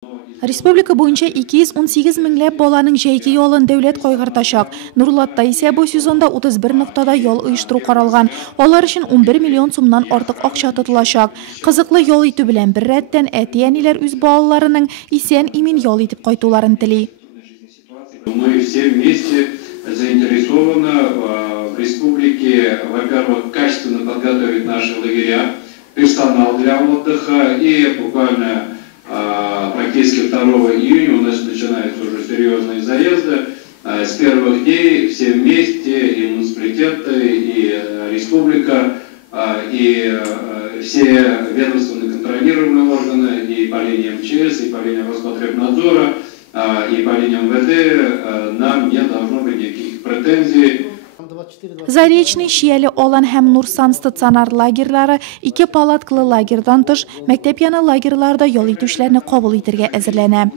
Республика буенча 218 меңләп баланың җәйге ялын дәүләт кайгыртачак. Нурлатта исә бу сезонда 31 ноктада ял оештыру каралган. Алар өчен 11 миллион сумнан артык акча тотылачак. Кызыклы ял итү белән бер рәттән әти-әниләр үз балаларының исән-имин ял итеп кайтуларын тели. Мы все вместе заинтересованы в республике, во-первых, качественно подготовить наши лагеря, персонал для отдыха, и буквально практически 2 июня у нас начинаются уже серьезные заезды. С первых дней все вместе, и муниципалитеты, и республика, и все ведомственно контролируемые органы, и по линии МЧС, и по линии Роспотребнадзора, и по линии МВД, нам не должно быть никаких претензий. Заречный, Шияле, Олан һәм Нурсан стационар лагерьлары 2 палаткалы лагерьдан тыш мәктәп яны лагерьларда ял итүчеләрне кабул итәргә әзерләнә.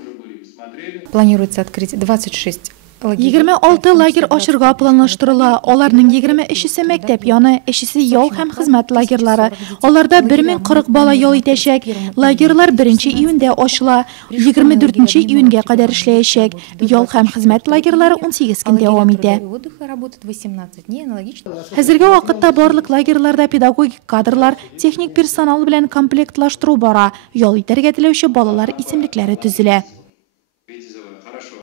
Планируется открыть 26 26 лагерь ачырга планлаштырыла. Аларның 23-се мәктәп яны, 3-се ял һәм хезмәт лагерьлары. Аларда 1040 бала ял итәчәк. Лагерьлар 1 июньдә ачыла, 24 июньгә кадәр эшләячәк. Ял һәм хезмәт лагерьлары 18 көн дәвам итә. Хәзерге вакытта барлык лагерьларда педагогик кадрлар, техник персонал белән комплектлаштыру бара. Ял итәргә теләүче балалар исемлекләре төзелә.